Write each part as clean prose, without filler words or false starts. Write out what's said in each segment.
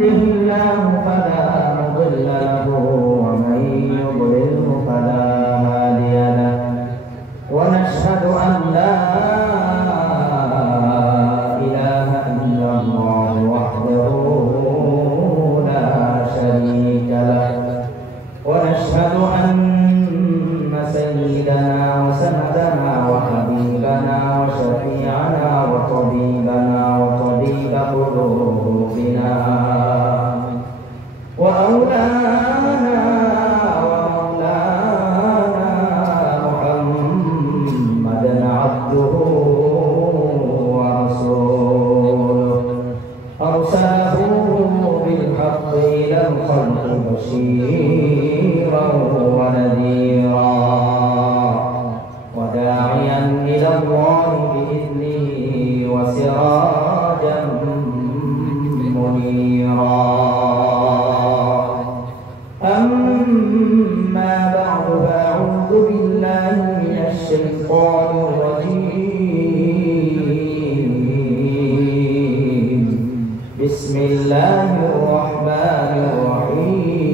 الله فلا مضل له ومن يضلله فلا هادي له ونشهد أن لا إله إلا الله وحده لا شريك له ونشهد أن سيدنا وسندنا وحبيبنا وشفيعنا وطبيبنا وطبيب قلوبنا وأولانا ومولانا محمدا عبده ورسوله أرسله بالحق إلى الخلق بشيرا ونذيرا وداعيا إلى الله بإذنه وسراجا منيرا. أما بعد فأعوذ بالله من الشيطان الرجيم. بسم الله الرحمن الرحيم.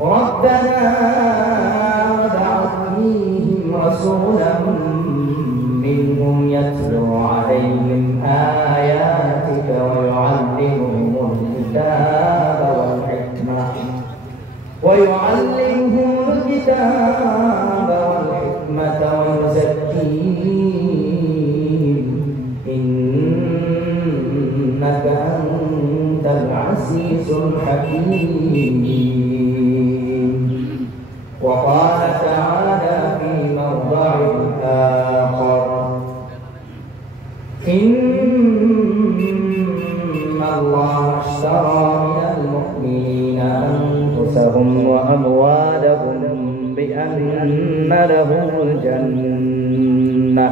ربنا وابعث فيهم رسولا منهم يتلو عليهم آياتك ويعلمهم الكتاب ويزكيهم إنك أنت العزيز الحكيم. وقال تعالى في موضع آخر: إن الله اشترى من المؤمنين أنفسهم وأموالهم بأن لهم الجنة.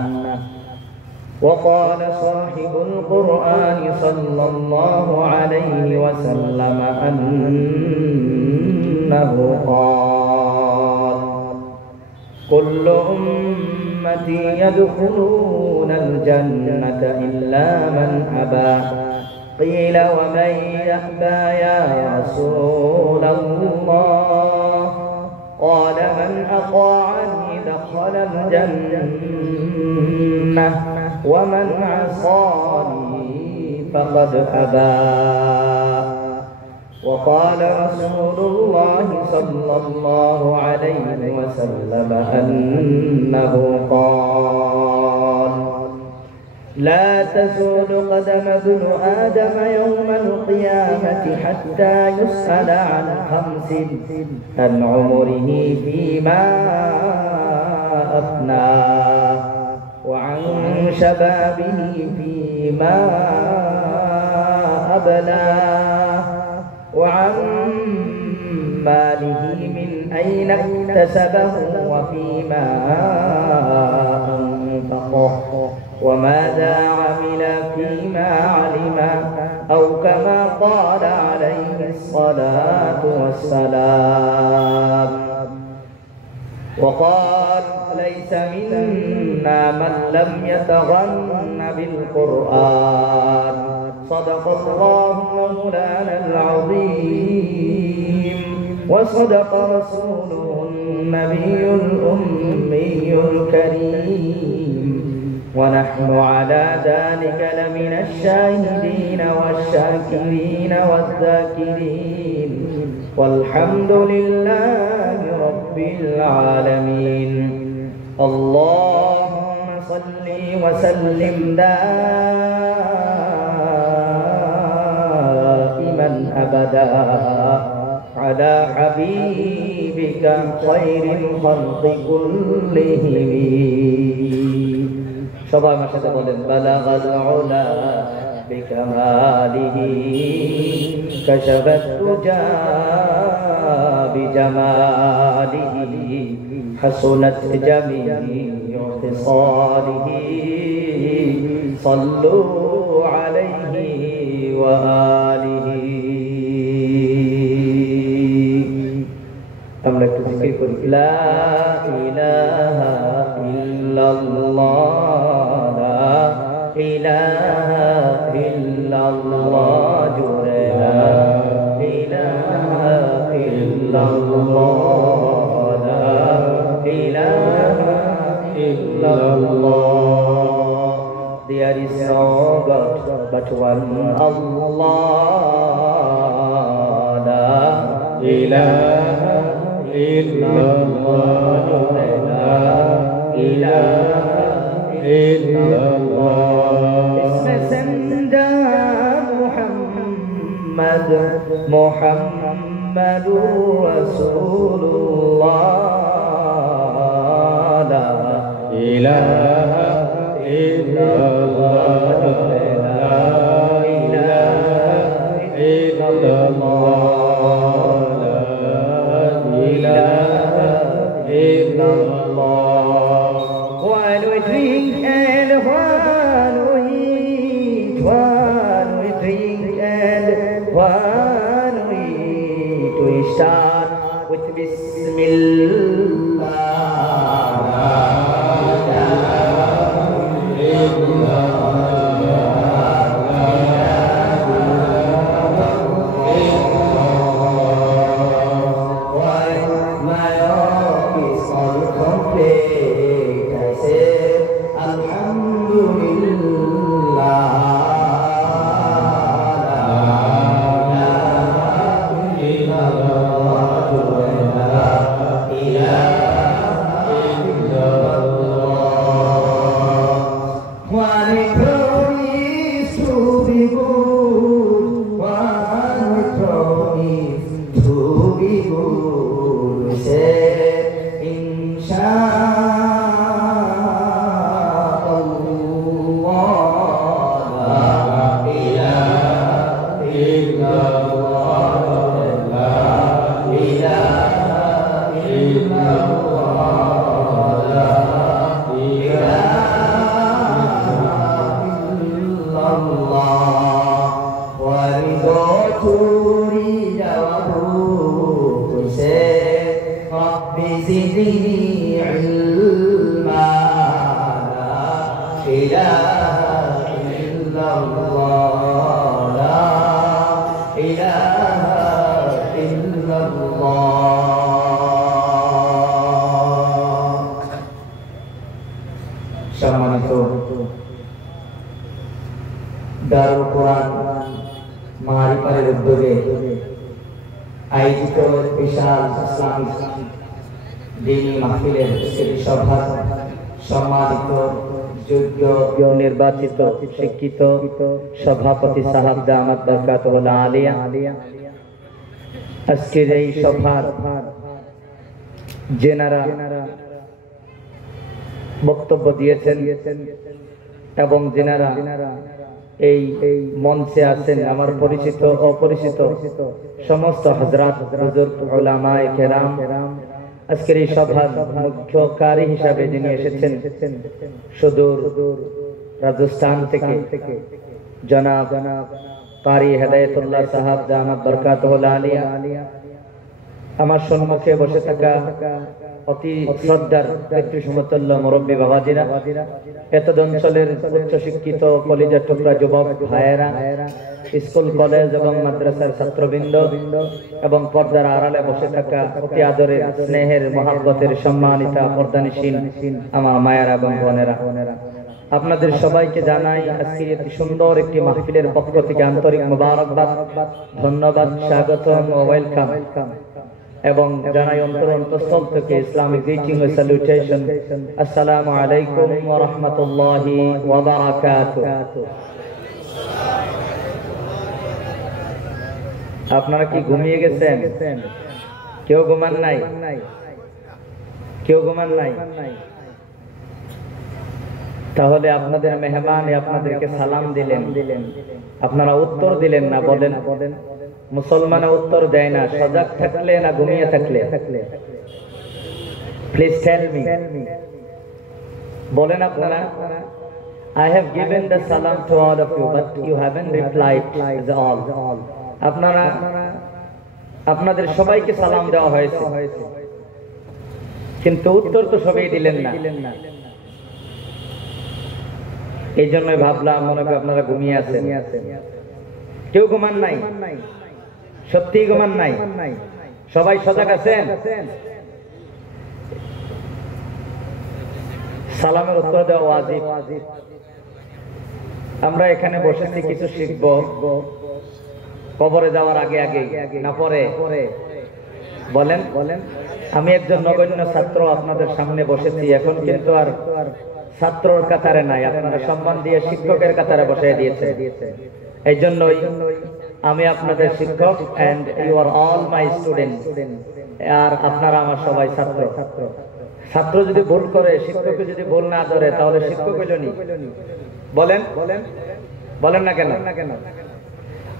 وقال صاحب القرآن صلى الله عليه وسلم أنه قال: كل أمتي يدخلون الجنة إلا من أبى. قيل: ومن يأبى يا رسول الله؟ قال: من أطاعني دخل الجنة ومن عصاني فقد أبى. وقال رسول الله صلى الله عليه وسلم أنه قال: لا تزول قدم ابن آدم يوم القيامة حتى يسأل عن خمس: عن عمره فيما أفناه، وعن شبابه فيما أبلاه، وعن ماله من أين اكتسبه وفيما أنفقه، وماذا عمل فيما علم، أو كما قال عليه الصلاة والسلام. وقال: ليس منا من لم يتغن بالقرآن. صدق الله مولانا العظيم، وصدق رسوله النبي الأمي الكريم، ونحن على ذلك لمن الشاهدين والشاكرين والذاكرين، والحمد لله رب العالمين. اللهم صل وسلم دائما أبدا على حبيبك خير الخلق كلهم. সবাই আমার সাথে বলেন: বালাগাল উলা বিকামালিহি কাশাফাত তুজা বিজামালিহি হাসুনাত জামিউ খিসালিহি সাল্লু আলাইহি ওয়া আলিহি। আমরা একটু জিকির করি: লা ইলাহা ইল্লাল্লাহ لا إله God but one Allah. La ilaha illallah, la ilaha illallah. Messenger Muhammad, Muhammadur Rasulullah. La ilaha illallah, la ilaha illallah, la ilaha illallah. While we drink and while we eat, while we drink and while we eat, we start with Bismillah. সম্মানিত দারুল কোরআন মারিফার উদ্যোগে আয়োজিত বিশাল Islamic দ্বীনি মাহফিলের সভা সম্মানিত যোগ্য নির্বাচিত শিক্ষিত সভাপতি সাহেব দামাত বরকাতুল আলিয়া, আজকের এই সভার যেনারা বক্তব্য দিয়েছেন এবং যেনারা এই মঞ্চে আছেন, আমার পরিচিত অপরিচিত সমস্ত হযরত বুজুর্গ উলামায়ে কেরাম, আজকের এই সভার মুখ্য কারি হিসাবে যিনি এসেছেন সুদূর রাজস্থান থেকে জনাব কারি হেদায়েতুল্লাহ সাহেব দামাত বরকাতুল আলিয়া, আমার সম্মুখে বসে থাকা অতি শ্রদ্ধার পিতৃসমতুল্য মুরব্বী বাবাজিরা, এতদ অঞ্চলের উচ্চ শিক্ষিত কলেজের টুকরা যুবক ভাইয়েরা, স্কুল কলেজ এবং মাদ্রাসার ছাত্রবৃন্দ এবং পর্দার আড়ালে বসে থাকা অতি আদরের স্নেহের মহাব্বতের সম্মানিতা পর্দানিশীন আমার মায়েরা এবং বোনেরা, আপনাদের সবাইকে জানাই আজকে এত সুন্দর একটি মাহফিলের পক্ষ থেকে আন্তরিক মোবারকবাদ, ধন্যবাদ, স্বাগতম ও ওয়েলকাম এবং জানাই অন্তরস্থল থেকে ইসলামিক গ্রিটিং ও স্যালুটেশন। আসসালামু আলাইকুম ওয়া রাহমাতুল্লাহি ওয়া বারাকাতুহু। আপনারা কি ঘুমিয়ে গেছেন? কেউ ঘুমান নাই? কেউ ঘুমান নাই? তাহলে আপনাদের মেহমান আপনাদেরকে সালাম দিলেন, আপনারা উত্তর দিলেন না। বলেন, মুসলমান উত্তর দেয় না সজাগ থাকলে না ঘুমিয়ে থাকলে? প্লিজ টেল মি, বলেন আপনারা। I have given the salam to all of you, but you haven't replied the all. আপনারা আপনাদের সবাইকে সালাম দেওয়া হয়েছে, কিন্তু উত্তর তো সবাই দিলেন না। এই জন্যই ভাবলাম মনে করি আপনারা ঘুমিয়ে আছেন। কেউ ঘুমান নাই? সত্যি ঘুমান নাই? সবাই সজাগ আছেন? সালামের উত্তর দেওয়া ওয়াজিব। আমরা এখানে বসেছি কিছু শিখব, কবরে যাওয়ার আগে আগে না পরে? বলেন। আমি একজন নগণ্য ছাত্র আপনাদের সামনে বসেছি, এখন কিন্তু আর ছাত্রর কাতারে নাই, আপনারা সম্মান দিয়ে শিক্ষকের কাতারে বসিয়ে দিয়েছে। এই জন্যই আমি আপনাদের শিক্ষক, and you are all my student. আর আপনারা আমার সবাই ছাত্র। ছাত্র যদি ভুল করে, শিক্ষককে যদি ভুল না ধরে, তাহলে শিক্ষক হইল নি? বলেন না কেন?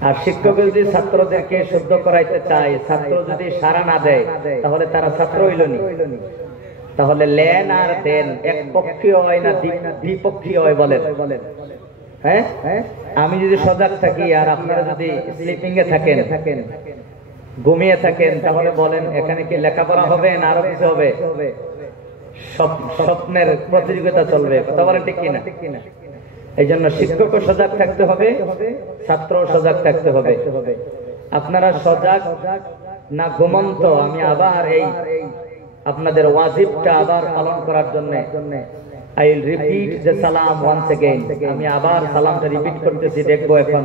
আর শিক্ষক যদি ছাত্রদেরকে শুদ্ধ করাইতে চায়, ছাত্র যদি সাড়া না দেয়, তাহলে তারা ছাত্র হইল নি? তাহলে লেন আর দেন একপক্ষীয় হয় না দ্বিপক্ষীয় হয়? বলেন। হ্যাঁ, আমি যদি সজাগ থাকি আর আপনারা যদি স্লিপিং এ থাকেন, ঘুমিয়ে থাকেন, তাহলে বলেন এখানে কি লেখাপড়া হবে না আরো কিছু হবে? স্বপ্নের প্রতিযোগিতা চলবে। কথা বলেন ঠিক কিনা? এই জন্য শিক্ষকও সজাগ থাকতে হবে, ছাত্র সজাগ থাকতে হবে। আপনারা সজাগ না ঘুমন্ত? আমি আবার এই আপনাদের ওয়াজিবটা আবার পালন করার জন্য I will repeat the salam once again. আমি আবার সালামটা রিপিট করতেছি, দেখবো এখন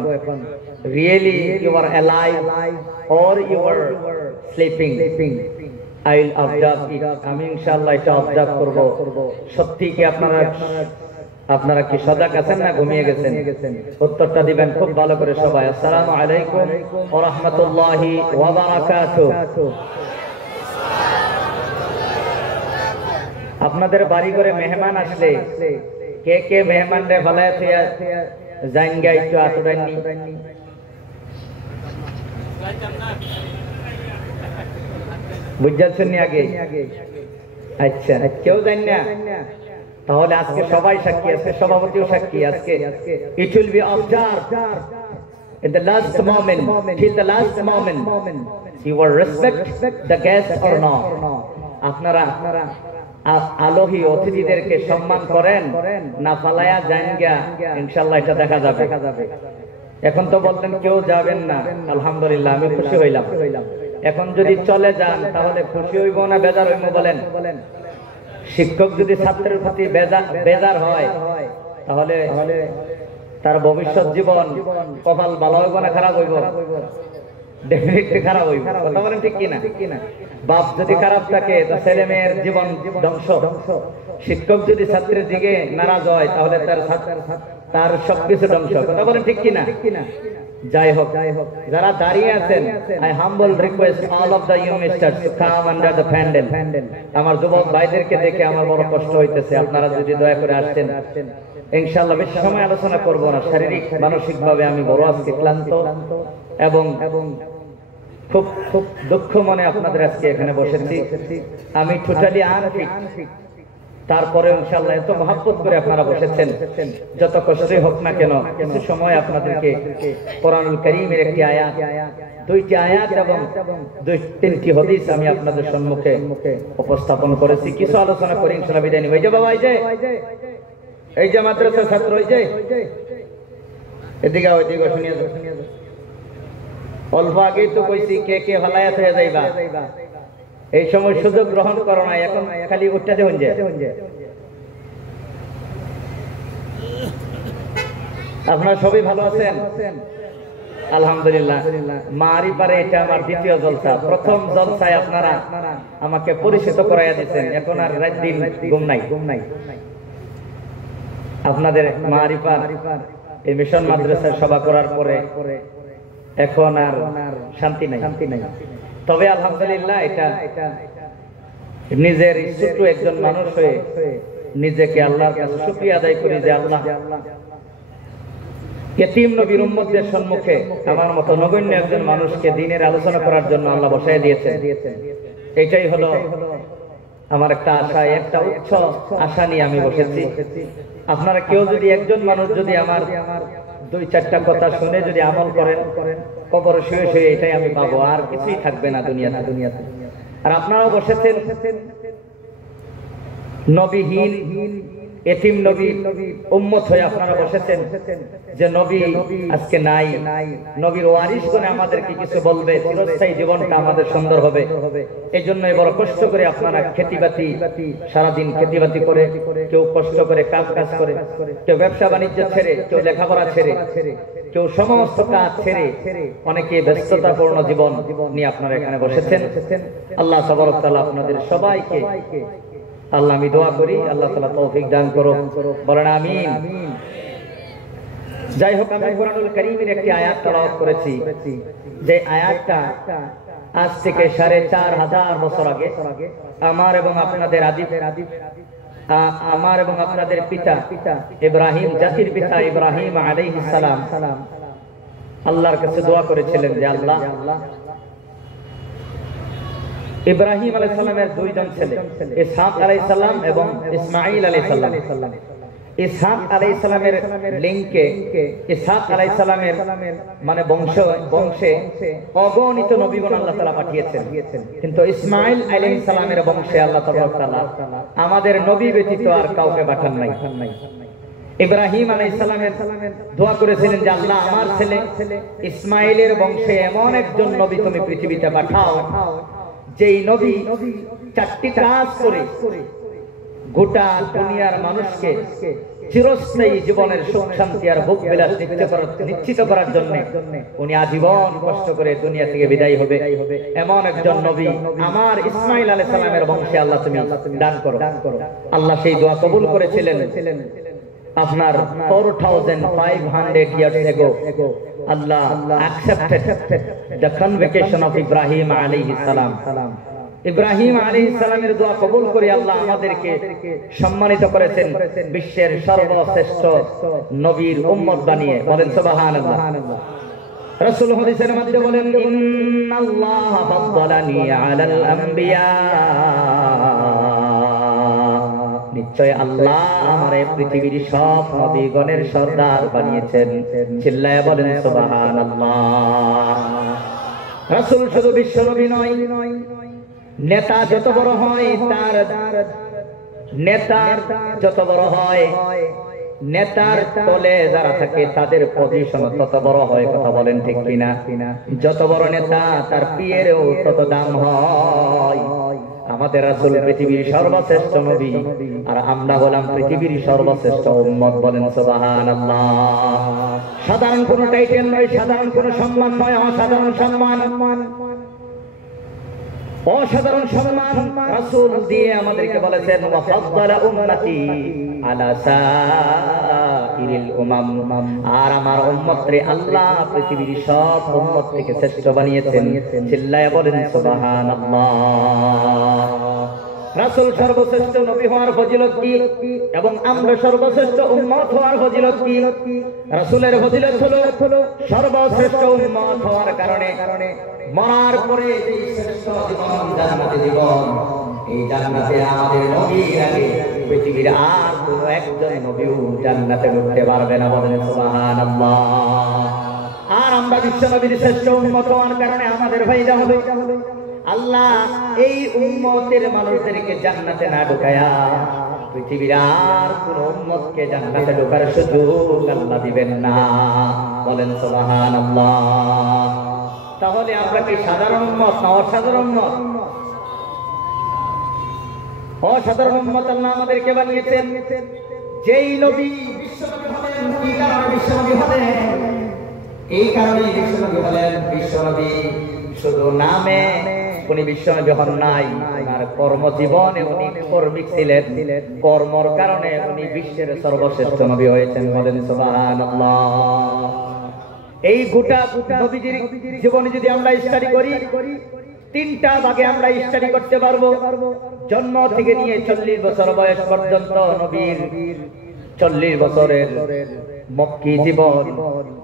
really you are alive or you are sleeping. I will observe it. আমি ইনশাআল্লাহ এটা অবজার্ভ করব। সত্যি কি আপনারা কি সজাগ আছেন না ঘুমিয়ে গেছেন? উত্তরটা দিবেন খুব ভালো করে সবাই। আসসালামু আলাইকুম ওয়া রাহমাতুল্লাহি ওয়া বারাকাতুহু। আপনাদের বাড়ি করে মেহমান আসলে কে কে মেহমান রে ভালায় থিয়া জাইঙ্গা একটু আতুরাইনি? বুঝছেন নি আগে? আচ্ছা, কেউ জান না? তাহলে আজকে সবাই সাক্ষী, আজকে সভাপতিও সাক্ষী। আজকে it will be observed in the last moment, till the last moment, you will respect the guest or not. আপনারা আলোহী অতিথিদেরকে সম্মান করেন না ফালায়া জাইঙ্গা? ইনশাআল্লাহ এটা দেখা যাবে। এখন তো বলতেন কেউ যাবেন না, আলহামদুলিল্লাহ, আমি খুশি হইলাম। এখন যদি চলে যান তাহলে খুশি হইব না বেজার হইব? বলেন। শিক্ষক যদি ছাত্রের প্রতি বেজার হয়, তাহলে তার ভবিষ্যৎ জীবন কপাল ভালো হইব না খারাপ হইব? ডেফিনেটলি খারাপ হইব। কথা বলেন ঠিক কিনা? বাপ যদি খারাপ থাকে তো ছেলে মেয়ের জীবন ধ্বংস। শিক্ষক যদি ছাত্রের দিকে নারাজ হয়, তাহলে তার সবকিছু ধ্বংস। কথা বলেন ঠিক কিনা? যাই হোক, যারা দাঁড়িয়ে আছেন, I humble request all of the young masters to come under the pandal. আমার যুবক ভাইদেরকে দেখে আমার বড় কষ্ট হইতেছে, আপনারা যদি দয়া করে আসতেন। ইনশাআল্লাহ বেশি সময় আলোচনা করব না। শারীরিক মানসিক ভাবে আমি বড় আজকে ক্লান্ত এবং খুব খুব দুঃখ মনে আপনাদের আজকে এখানে বসেছি। আমি টোটালি আনফিট, তারপরে ইনশাআল্লাহ এত মহব্বত করে আপনারা বসেছেন। যত কষ্টই হোক না কেন, কিছু সময় আপনাদেরকে কোরআনুল কারীমের একটি আয়াত, দুইটি আয়াত এবং তিনটি হাদিস আমি আপনাদের সম্মুখে উপস্থাপন করেছি। কিছু আলোচনা করে ইনশাআল্লাহ বিদায় নিব। এই যে বাবা, এই যে মাদ্রাসার ছাত্র, এই যে এদিকে শুনিয়ে যাও। অল্প আগেই তো কইছি কে কে হালায়াত হয়ে যাইবা। এই সময় সুযোগ গ্রহণ করো না, এখন খালি উঠতে দেন। যে আপনারা সবাই ভালো আছেন? আলহামদুলিল্লাহ। মারিফারে এটা আমার দ্বিতীয় জলসা। প্রথম জলসায় আপনারা আমাকে পরিচিত করাইয়া দিচ্ছেন, এখন আর রাত দিন ঘুম নাই। আপনাদের মারিফার এই মিশন মাদ্রাসার সভা করার পরে এখন আর শান্তি নাই। তবে আলহামদুলিল্লাহ, এটা নিজের ছোট্ট একজন মানুষ হয়ে নিজেকে আল্লাহর কাছে শুকরিয়া আদায় করি যে আল্লাহ ইতিম নবীর উম্মতদের সম্মুখে আমার মতো নগণ্য একজন মানুষকে দ্বীনের আলোচনা করার জন্য আল্লাহ বসায় দিয়েছেন। এটাই হলো আমার একটা আশা, একটা উচ্চ আশা নিয়ে আমি বসেছি। আপনারা কেউ যদি একজন মানুষ যদি আমার দুই চারটা কথা শুনে যদি আমল করেন, কবরে শুয়ে শুয়ে এটাই আমি পাবো, আর কিছুই থাকবে না দুনিয়াতে। আর আপনারাও বসেছেন নবীহীন এতিম নবী উম্মত হয়ে আপনারা বসেছেন যে নবী আজকে নাই, নবীর ওয়ারিসগণ আমাদেরকে কিছু বলবে, চিরস্থায়ী জীবনটা আমাদের সুন্দর হবে। এই জন্য বড় কষ্ট করে আপনারা খেতিবাতি, সারাদিন খেতিবাতি করে, কেউ কষ্ট করে কাজ করে, কেউ ব্যবসা বাণিজ্য ছেড়ে, কেউ লেখাপড়া ছেড়ে, কেউ সমস্ত কাজ ছেড়ে, অনেকে ব্যস্ততাপূর্ণ জীবন নিয়ে আপনারা এখানে বসেছেন। আল্লাহ তাবারক ওয়া তাআলা আপনাদের সবাইকে, আল্লাহ আমি দোয়া করি আল্লাহ তাআলা তৌফিক দান করুন, বলেন আমিন। যাই হোক, আমি কোরআনুল কারীমের একটি আয়াত তেলাওয়াত করেছি, যে আয়াতটা আজ থেকে 4500 বছর আগে আমার এবং আপনাদের পিতা ইব্রাহিম, জাতির পিতা ইব্রাহিম আলাইহিস সালাম আল্লাহর কাছে দোয়া করেছিলেন যে আল্লাহ, ইব্রাহিম আলাইহিস সালামের দুইজন ছেলে, ইসহাক আলাইহিস সালাম এবং ইসমাঈল আলাইহিস সালাম। ইসহাক আলাইহিস সালামের লিঙ্কে ইসহাক আলাইহিস সালামের মানে বংশে অগণিত নবীগণ আল্লাহ তাআলা পাঠিয়েছেন, কিন্তু ইসমাঈল আলাইহিস সালামের বংশে আল্লাহ তাআলা আমাদের নবী ব্যতীত আর কাউকে পাঠান নাই। ইব্রাহিম আলাইহিস সালামের দোয়া করেছিলেন যে আল্লাহ, আমার ছেলে ইসমাঈলের বংশে এমন একজন নবী তুমি পৃথিবীতে পাঠাও, যেই নবী 4টি কাজ করে গোটা দুনিয়ার মানুষকে চিরস্থায়ী জীবনের সুখ শান্তি আর ভোগ বিলাস নিশ্চিত করার জন্য উনি আজীবন কষ্ট করে দুনিয়া থেকে বিদায় হবে, এমন একজন নবী আমার ইসমাঈল আলাইহিস সালামের বংশে আল্লাহ তুমি দান করো। আল্লাহ সেই দোয়া কবুল করেছিলেন। আপনার 4500 years ago Allah accepted the convocation of Ibrahim alayhis salam. Ibrahim আলাইহিস সালামের দোয়া কবুল করে আল্লাহ আমাদেরকে সম্মানিত করেছেন বিশ্বের সর্বশ্রেষ্ঠ নবীর উম্মত বানিয়ে, বলেন সুবহানাল্লাহ। রাসূল হাদিসের মধ্যে বলেন, ইন্নাল্লাহ ফাদ্দালানি আলাল আম্বিয়া, নিশ্চয় আল্লাহ আমারে পৃথিবীর সব নবীগণের সর্দার বানিয়েছেন। চিল্লায়া বলেন সুবহানাল্লাহ। রাসূল শুধু বিশ্ব নবী নয়, নেতা যত বড় হয় তার নেতার যত বড় হয়, নেতার তলে যারা থাকে তাদের পজিশন তত বড় হয়। কথা বলেন ঠিক কিনা? যত বড় নেতা তার পিয়েরও তত দাম হয়। আমাদের রাসূল পৃথিবীর সর্বশ্রেষ্ঠ নবী, আর আমরা হলাম পৃথিবীর সর্বশ্রেষ্ঠ উম্মত, বলেন সুবহানাল্লাহ। সাধারণ কোন টাইটেল নয়, সাধারণ কোন সম্মান নয়, অসাধারণ সম্মান, অসাধারণ সম্মান রাসূল দিয়ে আমাদেরকে বলেছেন, ওয়া ফাদ্দালা উম্মতি আলা সাইরিল উমাম, আর আমার উম্মতরে আল্লাহ পৃথিবীর সব উম্মত থেকে শ্রেষ্ঠ বানিয়েছেন। চিল্লায়া বলেন সুবহানাল্লাহ। রাসূল সর্বশ্রেষ্ঠ নবী হওয়ার ফজিলত কি এবং আমরা সর্বশ্রেষ্ঠ উম্মত হওয়ার ফজিলত কি? রাসূলের ফজিলত হলো সর্বশ্রেষ্ঠ উম্মত হওয়ার কারণে মরার পরে যে শ্রেষ্ঠ জীবন জান্নাতে জীবন, এই জান্নাতে আমাদের নবীর আগে পৃথিবীর আর কোনো একজন নবীও জান্নাতে ঢুকতে পারবে না, বলেন সুবহানাল্লাহ। আর আমরা বিশ্ব নবীর শ্রেষ্ঠ উম্মত হওয়ার কারণে আমাদের ফায়দা হবে, আল্লাহ এই উম্মতের মানুষদেরকে জান্নাতে না ঢুকায়া পৃথিবীর আর কোন উম্মতকে জান্নাতে ঢোকার সুযোগ আল্লাহ দিবেন না, বলেন সুবহানাল্লাহ। তাহলে আমরা কি সাধারণ উম্মত না অসাধারণ উম্মত? অসাধারণ উম্মত আল্লাহ আমাদেরকে বানিয়েছেন। যেই নবী বিশ্বনবী হলেন, কি কারণে বিশ্বনবী হলেন? এই কারণে বিশ্বনবী হলেন। বিশ্বনবী শুধু নামে উনি বিশ্বনবী হন নাই, ওনার কর্মজীবনে উনি কর্মিক ছিলেন, কর্মর কারণে উনি বিশ্বের সর্বশ্রেষ্ঠ নবী হয়েছেন, বলেন সুবহানাল্লাহ। এই গোটা নবীজির জীবনে যদি আমরা স্টাডি করি, 3টা ভাগে আমরা স্টাডি করতে পারবো। জন্ম থেকে নিয়ে 40 বছর বয়স পর্যন্ত নবীর 40 বছরের মক্কি জীবন,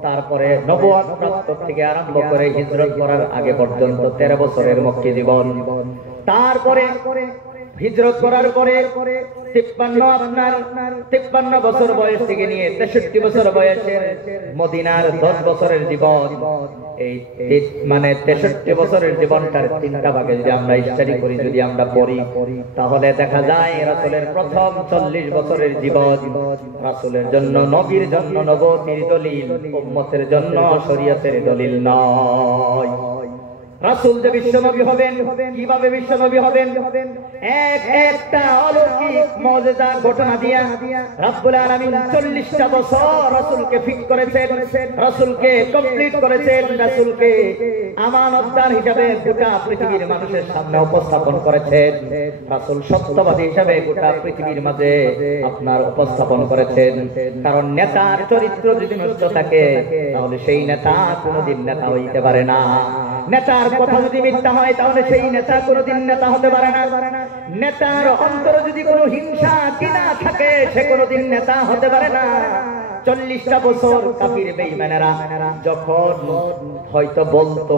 তারপরে নবুয়ত প্রাপ্ত থেকে আরম্ভ করে হিজরত করার আগে পর্যন্ত 13 বছরের মক্কি জীবন, তারপরে হিজরত করার পরে 53 বছর বয়স থেকে নিয়ে 63 বছর বয়সের মদিনার 10 বছরের জীবন, এই মানে 63 বছরের জীবনটার 3টা ভাগে যদি আমরা স্টাডি করি, যদি আমরা পড়ি, তাহলে দেখা যায় রাসূলের প্রথম 40 বছরের জীবন রাসূলের জন্য, নবীর জন্য নবুয়তের দলিল, উম্মতের জন্য শরীয়তের দলিল নয়। রাসূল যে বিশ্বনবী হবেন, কিভাবে বিশ্বনবী হবেন? একটা অলৌকিক মুজিজা ঘটনা দিয়া রব্বুল আলামিন 40টা বছর রাসূলকে ফিট করেছেন, রাসূলকে কমপ্লিট করেছেন, রাসূলকে আমানতদার হিসেবে গোটা পৃথিবীর মানুষের সামনে উপস্থাপন করেছেন, রাসূল সত্যবাদী হিসেবে গোটা পৃথিবীর মাঝে আপনার উপস্থাপন করেছেন। কারণ নেতার চরিত্র যদি নষ্ট থাকে তাহলে সেই নেতা কোনোদিন নেতা হইতে পারে না। নেতার কথা যদি মিথ্যা হয় তাহলে সেই নেতা কোনোদিন নেতা হতে পারে না। নেতার অন্তরে যদি কোনো হিংসা কিনা থাকে সে কোনোদিন নেতা হতে পারে না। 40টা বছর কাফির বেঈমানেরা যখন হয়তো বলতো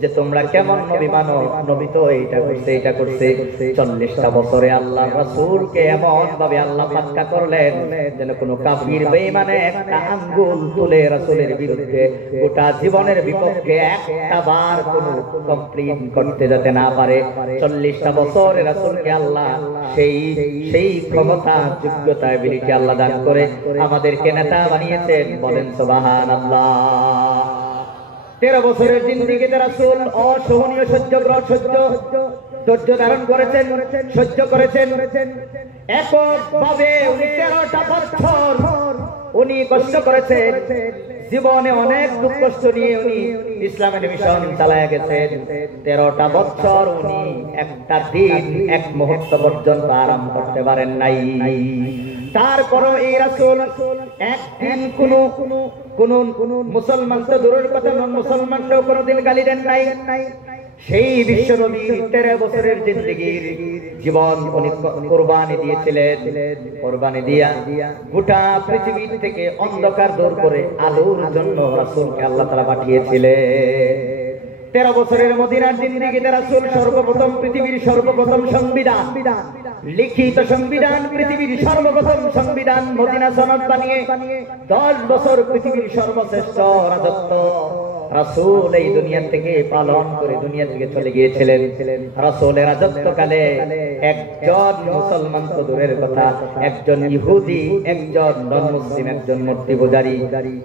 যে তোমরা কেমন নবী মানো, নবী তো এইটা করছে এইটা করছে, 40টা বছরে আল্লাহ রাসূলকে এমন ভাবে আল্লাহ পাক্কা করলেন যেন কোনো কাফির বেঈমানে একটা আঙ্গুল তুলে রাসূলের বিরুদ্ধে গোটা জীবনের বিপক্ষে একটা বার কোনো কমপ্লেইন করতে যেতে না পারে। 40টা বছরে রাসূলকে আল্লাহ সেই ক্ষমতা, যোগ্যতা, এবিলিটি আল্লাহ দান করে আমাদেরকে নেতা বানিয়েছেন। বলেন সুবহানাল্লাহ। 13 বছরের জিন্দেগিতে রাসূল অসহনীয় ধৈর্য ধারণ করেছেন, সহ্য করেছেন। এককভাবে উনি 13টা বছর উনি কষ্ট করেছেন। জীবনে অনেক দুঃখ কষ্ট নিয়ে উনি ইসলামের মিশন চালায় গেছেন। 13টা বছর উনি একটা দিন, এক মুহূর্ত পর্যন্ত আরাম করতে পারেন নাই। তারপরও এই রাসূল একদিন কোন মুসলমান তো দূরের কথা, নন মুসলমানকেও কোনোদিন গালি দেন নাই। সেই বিশ্বনবী 13 বছরের জিন্দেগির জীবন উনি কুরবানি দিয়েছিলেন। কুরবানি দিয়া গোটা পৃথিবী থেকে অন্ধকার দূর করে আলোর জন্য রাসূলকে আল্লাহ তাআলা পাঠিয়েছিলেন। 13 বছরের মদিনার জিন্দেগিতে রাসূল সর্বপ্রথম পৃথিবীর সর্বপ্রথম সংবিধান, লিখিত সংবিধান, পৃথিবীর সর্বপ্রথম সংবিধান মদিনা সনদ বানিয়ে 10 বছর পৃথিবীর সর্বশ্রেষ্ঠ রাজত্ব রাসূল এই দুনিয়া থেকে পালন করে দুনিয়া থেকে চলে গিয়েছিলেন। রাসূলের রাজত্বকালে একজন মুসলমান তো দূরের কথা, একজন ইহুদি, একজন নন মুসলিম, একজন মূর্তি পূজারী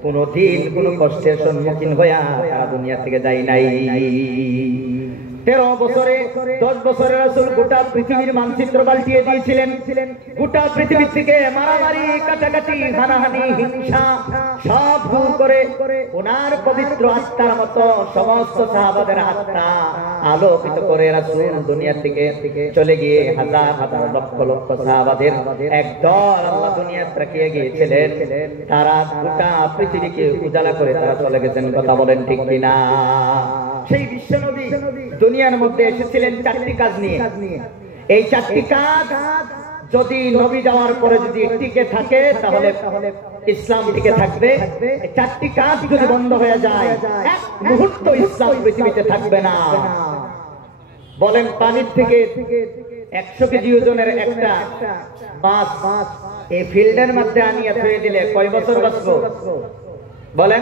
কোনদিন কোনো কষ্টের সম্মুখীন হইয়া তারা দুনিয়া থেকে যায় নাই। 13 বছরে 10 বছরের রাসূল গোটা পৃথিবীর মানচিত্র পাল্টিয়ে দিয়েছিলেন। গোটা পৃথিবী থেকে মারামারি, কাটাকাটি, হানাহানি, হিংসা সব দূর করে ওনার পবিত্র আত্মার মতো সমস্ত সাহাবাদের আত্মা আলোকিত করে রাসূল দুনিয়া থেকে চলে গিয়ে হাজার হাজার লক্ষ লক্ষ সাহাবাদের একদল আল্লাহ দুনিয়াতে রাখিয়ে গিয়েছিলেন। তারা গোটা পৃথিবীকে উজালা করে তারা চলে গেছেন। কথা বলেন ঠিক কিনা? সেই বিশ্বনবী দুনিয়ার মধ্যে এসেছিলেন 4টি কাজ নিয়ে। এই 4টি কাজ যদি নবী যাওয়ার পরে যদি টিকে থাকে তাহলে ইসলাম টিকে থাকবে। এই 4টি কাজ যদি বন্ধ হয়ে যায় এক মুহূর্ত ইসলাম পৃথিবীতে থাকবে না। বলেন, পানির থেকে 100 কেজি ওজনের একটা মাছ এই ফিল্ডের মধ্যে আনিয়ে থুয়ে দিলে কয় বছর বাঁচবো? বলেন,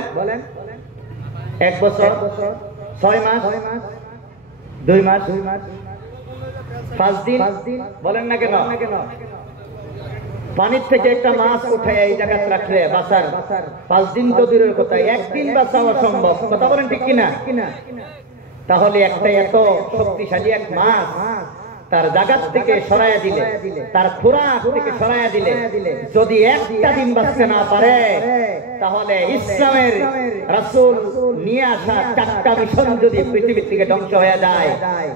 1 বছর, 6 মাস, 2 মাস, 5 দিন, বলেন না কেন? পানির থেকে একটা মাছ উঠে এই জায়গায় রাখলে বাঁচার 5 দিন তো দূরের কথা, 1 দিন বাঁচাও অসম্ভব। কথা বলেন ঠিক কিনা? তাহলে একটা এত শক্তিশালী এক মাছ তার জায়গা থেকে সরাইয়া দিলে, তার খোরাক থেকে সরাইয়া দিলে যদি একটা দিন বাঁচতে না পারে তাহলে ইসলামের রাসূল নিয়ে আসা 4টা মিশন যদি পৃথিবী থেকে ধ্বংস হয়ে যায়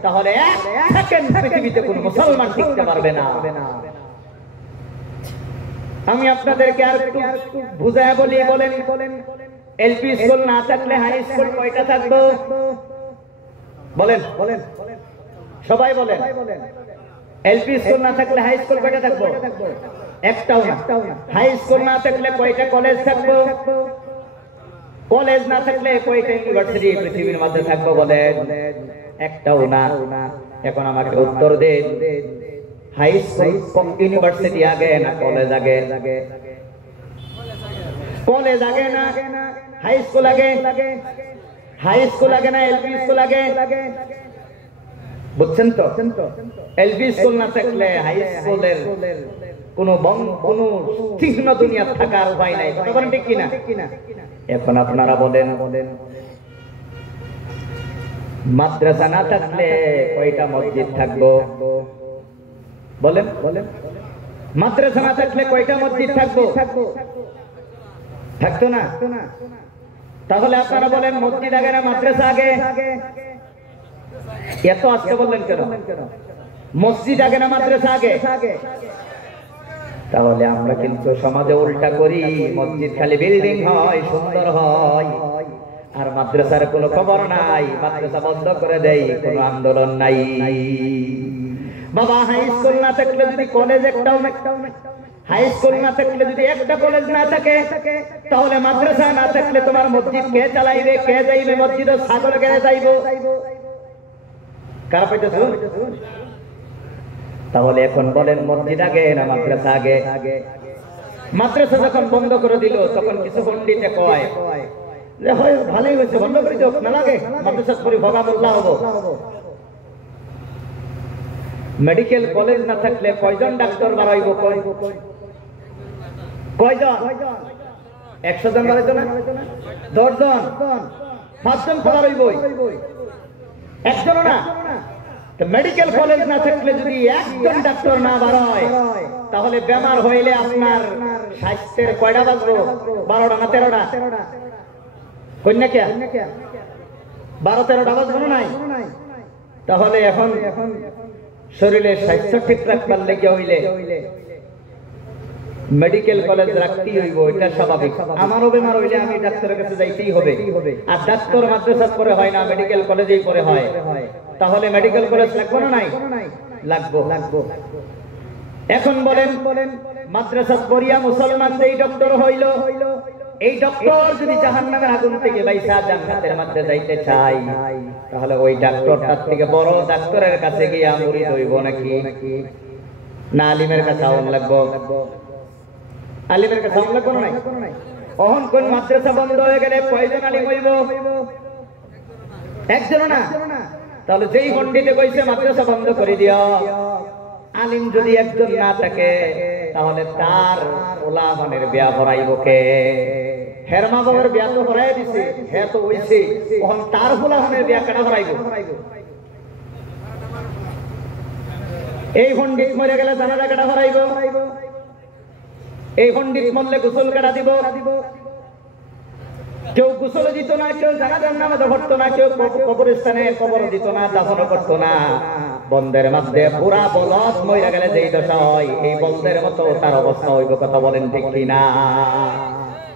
তাহলে 1 সেকেন্ড পৃথিবীতে কোনো মুসলমান টিকতে পারবে না। আমি আপনাদেরকে আর একটু বুঝায় বলি। বলেন, এলপি স্কুল না থাকলে হাই স্কুল কয়টা থাকবে? বলেন, সবাই বলেন। এলপি স্কুল না থাকলে হাই স্কুল কয়টা থাকবে? একটাও না। হাই স্কুল না থাকলে কয়টা কলেজ থাকবে? কলেজ না থাকলে কয়টা ইউনিভার্সিটি পৃথিবীর মধ্যে থাকবে? বলেন, একটাও না। এখন আমাকে উত্তর দেন, হাই স্কুল ইউনিভার্সিটি আগে না কলেজ আগে? কলেজ আগে না হাই স্কুল আগে? হাই স্কুল আগে না এলপি স্কুল আগে? বুঝছেন তো? এলপি স্কুল না থাকলে হাই স্কুলের কোনো চিহ্ন দুনিয়া থাকার উপায় নাই। কথা বলেন ঠিক কিনা? এখন আপনারা বলেন মাদ্রাসা না থাকলে কয়টা মসজিদ থাকবো? বলেন মাদ্রাসা না থাকলে কয়টা মসজিদ থাকবো? থাকতো না। তাহলে আপনারা বলেন মসজিদ আগে না মাদ্রাসা আগে? এত আজকে বললেন কেন? মসজিদ আগে না মাদ্রাসা আগে? তাহলে আমরা কিন্তু সমাজে উল্টা করি, মসজিদ খালি বিল্ডিং হয়, সুন্দর হয়, আর মাদ্রাসার কোনো খবর নাই, মাদ্রাসা বন্ধ করে দেয়, কোনো আন্দোলন নাই। বাবা হাই স্কুল না থাকলে যদি কলেজ একটাও হাই স্কুল না থাকলে যদি একটা কলেজ না থাকে, তাহলে মাদ্রাসা না থাকলে তোমার মসজিদ কে চালাইবে? কে যাইবে মসজিদ? ছাগল কেনে যাইব? কারা পাইতেছ? তাহলে এখন বলেন মসজিদ আগে না মাদ্রাসা আগে? মাদ্রাসা যখন বন্ধ করে দিল তখন কিছু পণ্ডিতে কয় যে হয় ভালোই হয়েছে, বন্ধ করে দিও, না লাগে মাদ্রাসা করে ভগা মোল্লা হবো। মেডিকেল কলেজ না থাকলে কয়জন ডাক্তার বাড়াইব? কয়জন? 100 জন বাড়াইতো না? 10 জন? 5 জন বাড়াইব? একজনও না। মেডিকেল কলেজ না থাকলে যদি একজন ডাক্তার না বাড়ায়, তাহলে বেমার হইলে আপনার স্বাস্থ্যের কয়টা বাজবো? 12টা না 13টা? কন্যা কে 12-13টা বাজবো নাই? তাহলে এখন শরীরের স্বাস্থ্য ঠিক রাখবার লেগে হইলে মেডিকেল কলেজ রাখতেই হইব, এটা স্বাভাবিক। আমারও বেমার হইলে আমি ডাক্তারের কাছে যাইতেই হবে, আর ডাক্তার মাদ্রাসা পরে হয় না, মেডিকেল কলেজেই পরে হয়। তাহলে মেডিকেল কলেজ লাগবো না? নাই লাগবো। এখন বলেন মাদ্রাসা পড়িয়া মুসলমান যেই ডক্টর হইল, এই ডক্টর যদি জাহান্নামের আগুন থেকে বাইসা জান্নাতের মধ্যে যাইতে চাই, তাহলে ওই ডাক্তারটার থেকে বড় ডাক্তারের কাছে গিয়ে মুরিদ হইব নাকি? না আলিমের কাছে আউন লাগবো? আলিমের কাছে আউন লাগবো না? অহন কোন মাদ্রাসা বন্ধ হয়ে গেলে কয়জন আলিম হইব? একজনও না। তাহলে যেই পণ্ডিতে কইছে মাদ্রাসা বন্ধ করে দিও, আলিম যদি একজন না থাকে, তাহলে তার ওলামানের বিয়া ভরাইব কে? হেরমা বাবার বিয়া তো ভরাই দিছে, হ্যাঁ তো হইছে, এখন তার ওলামানের বিয়া কেনা ভরাইব? এই পণ্ডিত মরে গেলে জানাজা কেটা ভরাইব? এই পণ্ডিত মরলে গোসল কেটা দিব? কেউ গোসল দিত না, কেউ জানাজার নামাজ পড়তো না, কেউ কবরস্থানে কবর দিত না, দাফন করতো না। বন্ধের মধ্যে পুরা বলদ মরে গেলে যেই দশা হয়, এই বন্ধের মতো তার অবস্থা হইব। কথা বলেন ঠিক কিনা?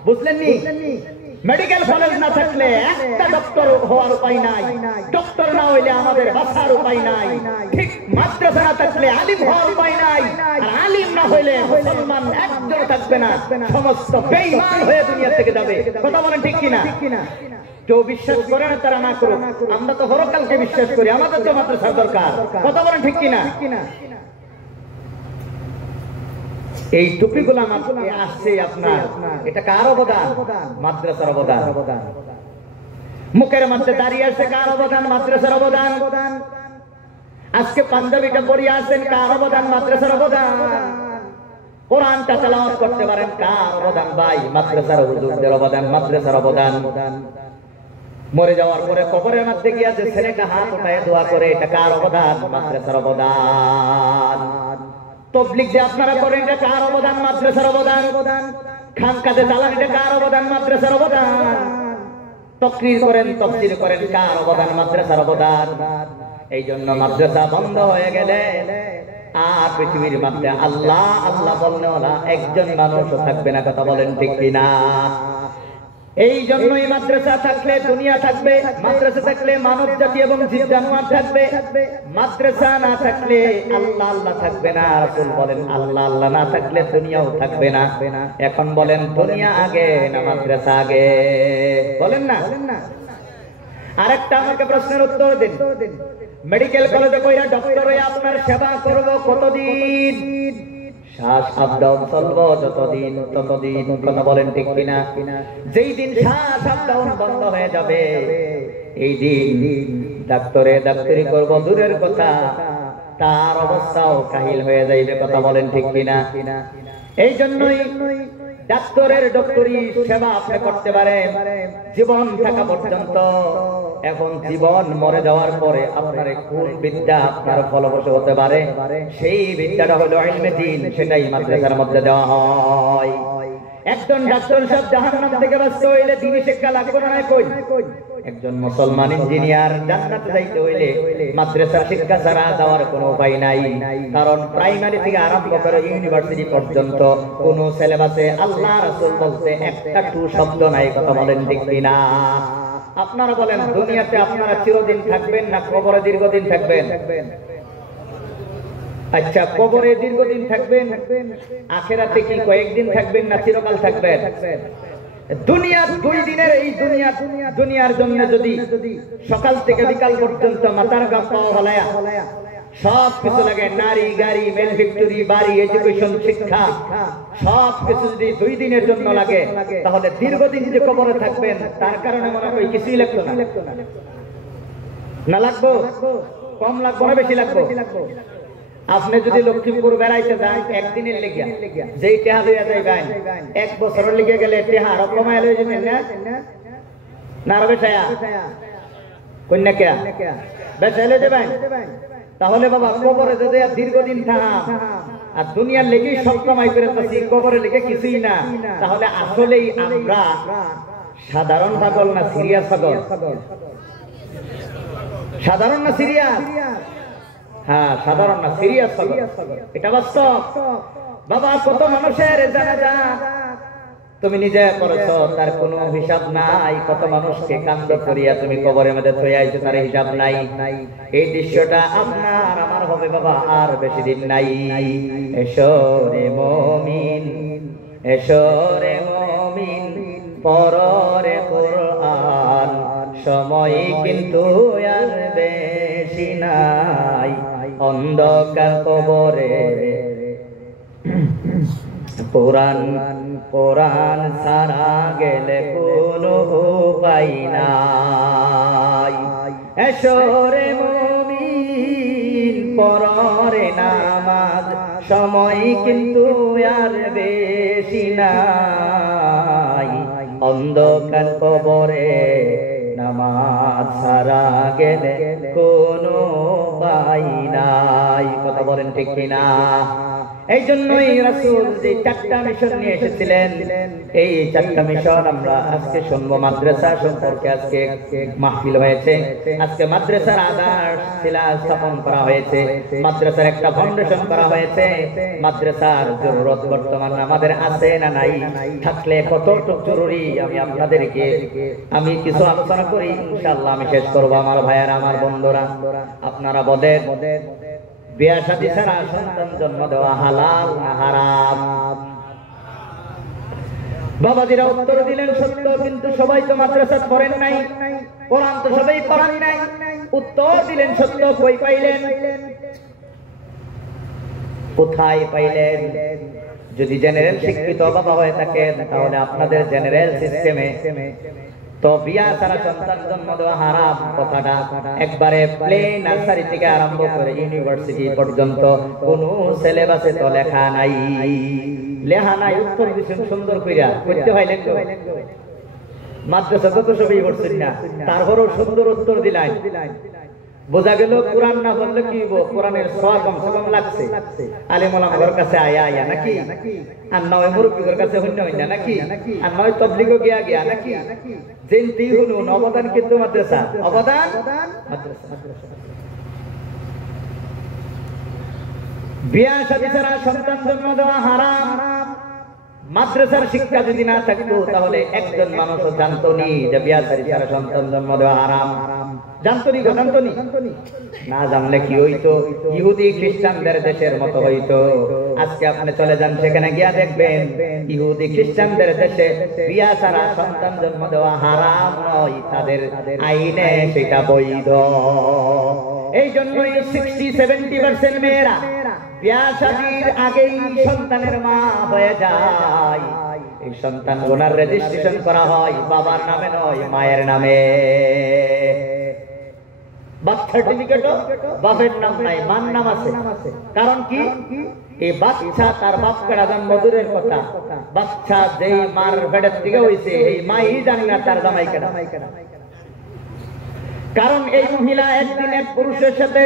বুঝলেন নি? মেডিকেল কলেজ না থাকলে একটা ডক্টর হওয়ার উপায় নাই, ডক্টর না হইলে আমাদের বাঁচার উপায় নাই। ঠিক মাদ্রাসা না থাকলে আলিম হওয়ার উপায় নাই, আর আলিম না হইলে মুসলমান একজন থাকবে না, সমস্ত বেঈমান হয়ে দুনিয়া থেকে যাবে। কথা বলেন ঠিক কিনা? কেউ বিশ্বাস করে না তারা না করুক, আমরা তো হরকালকে বিশ্বাস করি, আমাদের তো মাদ্রাসার দরকার। কথা বলেন ঠিক কিনা? এই টুপিগুলা আসছে আপনার, এটা কার অবদান? মাদ্রাসার অবদান। মুখের মধ্যে দাঁড়িয়ে আসছে, কার অবদান? মাদ্রাসার অবদান। আজকে পাঞ্জাবিটা পরিয়ে আসছেন, কার অবদান? মাদ্রাসার অবদান। কোরআনটা তেলাওয়াত করতে পারেন, কার অবদান? ভাই মাদ্রাসার হুজুরদের অবদান, মাদ্রাসার অবদান। মরে যাওয়ার পরে কবরের মধ্যে গিয়া যে ছেলেটা হাত উঠায় দোয়া করে, এটা কার অবদান? মাদ্রাসার অবদান। তবলিগ যে আপনারা করেন, এটা কার অবদান? মাদ্রাসার অবদান। খানকাতে চালান, এটা কার অবদান? মাদ্রাসার অবদান। তাকরীর করেন, তাফসীর করেন, কার অবদান? মাদ্রাসার অবদান। এই জন্য মাদ্রাসা বন্ধ হয়ে গেলে আর পৃথিবীর মধ্যে আল্লাহ আল্লাহ বলনেওয়ালা একজন মানুষও থাকবে না। কথা বলেন ঠিক কিনা? এই জন্যই মাদ্রাসা থাকলে দুনিয়া থাকবে, মাদ্রাসা থাকলে মানব জাতি এবং জীব জানোয়ার থাকবে। মাদ্রাসা না থাকলে আল্লাহ আল্লাহ থাকবে না। রাসূল বলেন আল্লাহ আল্লাহ না থাকলে দুনিয়াও থাকবে না। এখন বলেন দুনিয়া আগে না মাদ্রাসা আগে? বলেন না। আরেকটা আমাকে প্রশ্নের উত্তর দিন। মেডিকেল কলেজে কইরা ডক্টর হয়ে আপনার সেবা করব কতদিন? শ্বাস আপ ডাউন চলবো যতদিন ততদিন। কথা বলেন ঠিক কিনা? যেই দিন শ্বাস আপ ডাউন বন্ধ হয়ে যাবে এই দিন ডাক্তারি করব দূরের কথা, তার অবস্থাও কাহিল হয়ে যাইবে। কথা বলেন ঠিক কিনা? এই জন্যই ডাক্তারের ডক্টরি সেবা আপনি করতে পারেন জীবন থাকা পর্যন্ত। এখন জীবন মরে যাওয়ার পরে আপনার কোন বিদ্যা আপনার ফলপ্রসূ হতে পারে, সেই বিদ্যাটা হলো ইলমে দ্বীন, সেটাই মাদ্রাসার মধ্যে দেওয়া হয়। একজন ডাক্তার সাহেব জাহান্নাম থেকে বাঁচতে হইলে দ্বীনি শিক্ষা লাগবে না? কই একজন মুসলমান ইঞ্জিনিয়ার জান্নাতে যাইতে হইলে মাদ্রাসার শিক্ষা ছাড়া যাওয়ার কোনো উপায় নাই। কারণ প্রাইমারি থেকে আরম্ভ করে ইউনিভার্সিটি পর্যন্ত কোন সিলেবাসে আল্লাহ রাসূল বলতে একটা টু শব্দ নাই। কথা বলেন ঠিক কিনা? আপনারা বলেন দুনিয়াতে আপনারা চিরদিন থাকবেন না কবরে দীর্ঘদিন থাকবেন? আচ্ছা, কবরে দীর্ঘদিন থাকবেন, আখিরাতে কি কয়েকদিন থাকবেন না চিরকাল থাকবেন? দুনিয়া 2 দিনের এই দুনিয়ার জন্য যদি সকাল থেকে বিকাল পর্যন্ত মাথার গা পাওয়া হলায়া সব কিছু লাগে, নারী গাড়ি মেল ফ্যাক্টরি বাড়ি এডুকেশন শিক্ষা সব কিছু যদি 2 দিনের জন্য লাগে, তাহলে দীর্ঘদিন যে কবরে থাকবেন তার কারণে মনে হয় কিছুই লাগতো না। না লাগবো? কম লাগবো না বেশি লাগবো? আপনি যদি লক্ষ্মীপুর বেড়াইতে যান একদিনের লেগে যেই টেহা লইয়া যাইবেন, 1 বছরের লেগে গেলে টেহা আরো কমায় লইয়া যাবেন না আরো বেশায়া কন্যা কে বেশা লইয়া যাবেন। তাহলে বাবা কবরে যদি দীর্ঘদিন থাকা আর দুনিয়ার লেগেই সব কামাই করে তাছি, কবরে লেগে কিছুই না, তাহলে আসলেই আমরা সাধারণ পাগল না সিরিয়াস পাগল? সাধারণ না সিরিয়াস? হ্যাঁ, সাধারণ না সিরিয়াস পাগল, এটা বাস্তব। বাবা কত মানুষের জানাজা তুমি নিজে করেছো, তার কোনো হিসাব নাই। কত মানুষকে কান্দ করিয়া তুমি কবরের মধ্যে থইয়া আইছো, তার হিসাব নাই। এই দৃশ্যটা আপনার আমার হবে বাবা আর বেশি দিন নাই। এসো রে মুমিন, এসো রে মুমিন, পড়রে কোরআন, সময় কিন্তু আর বেশি নাই। অন্ধকার কবরে কোরআন সারা গেলে কোনো উপায় নাই। এসো রে মুমিন, পড়রে নামাজ, সময় কিন্তু আর বেশি নাই। অন্ধকার কবরে নামাজ সারা গেলে কোনো উপায় নাই। কথা বলেন ঠিক কিনা? এই জন্যই রাসূল যে 4টা মিশন নিয়ে এসেছিলেন, এই 4টা মিশন আমরা আজকে শুনবো। মাদ্রাসা সম্পর্কে আজকে মাহফিল হয়েছে, আজকে মাদ্রাসার আদর্শ শিলা স্থাপন করা হয়েছে, মাদ্রাসার একটা ফাউন্ডেশন করা হয়েছে। মাদ্রাসার জরুরত বর্তমানে আমাদের আছে না নাই? থাকলে কতটুকু জরুরি আমি কিছু আলোচনা করি, ইনশাআল্লাহ আমি শেষ করবো। আমার ভাইয়ারা, আমার বন্ধুরা, আপনারা বলেন বিয়া শাদী ছাড়া সন্তান জন্ম দেওয়া হালাল না হারাম? বাবাজিরা উত্তর দিলেন সত্য, কিন্তু সবাই তো মাদ্রাসা পড়েন নাই, কোরআন তো সবাই পড়েন নাই। উত্তর দিলেন সত্য, কই পাইলেন? কোথায় পাইলেন? যদি জেনারেল শিক্ষিত বাবা হয়ে থাকেন তাহলে আপনাদের জেনারেল সিস্টেমে তো বিয়া ছাড়া সন্তান জন্ম দেওয়া হারাম কথাটা একবারে প্লে নার্সারি থেকে আরম্ভ করে ইউনিভার্সিটি পর্যন্ত কোন সিলেবাসে তো লেখা নাই। লেখা নাই, উত্তর দিচ্ছেন সুন্দর কইরা, করতে পাইলেন তো? মাদ্রাসা তো সবই করছেন না, তারপরও সুন্দর উত্তর দিলেন। বোঝা গেল কোরআন না বললে কি কোরআনের ছোঁয়া কমসে কম লাগছে। আলেম ওলামার কাছে আয়া আয়া নাকি, আর নয় মুরব্বীদের কাছে হইনা হইনা নাকি, আর নয় তবলিগও গিয়া গিয়া নাকি। জেনতি হুনুন অবদান কিন্তু মাদ্রাসা, অবদান মাদ্রাসা। বিয়া শাদী ছাড়া সন্তান জন্ম দেওয়া হারাম। মাদ্রাসার শিক্ষা যদি না থাকতো তাহলে একজন মানুষও জানতো নি যে বিয়া শাদী ছাড়া সন্তান জন্ম দেওয়া হারাম। জানতো নি? না জানলে কি হইতো? ইহুদি খ্রিস্টানদের দেশের মতো হইতো। আজকে আপনি চলে যান, সেখানে গিয়া দেখবেন ইহুদি খ্রিস্টানদের দেশে বিয়া ছাড়া সন্তান জন্ম দেওয়া হারাম নয়, তাদের আইনে সেটা বৈধ। এই জন্যই 60-70% মেয়েরা বিয়া শাদীর আগেই সন্তানের মা হয়ে যায়। এই সন্তান গোনার রেজিস্ট্রেশন করা হয় বাবার নামে নয়, মায়ের নামে। বার্থ সার্টিফিকেটও বাপের নাম নাই, মার নাম আছে। কারণ কি? এই বাচ্চা তার বাপকে জন্ম দূরের কথা, বাচ্চা যেই মার পেটের থেকে হইছে এই মাই জানি না তার জামাই কেডা। কারণ এই মহিলা একদিন এক পুরুষের সাথে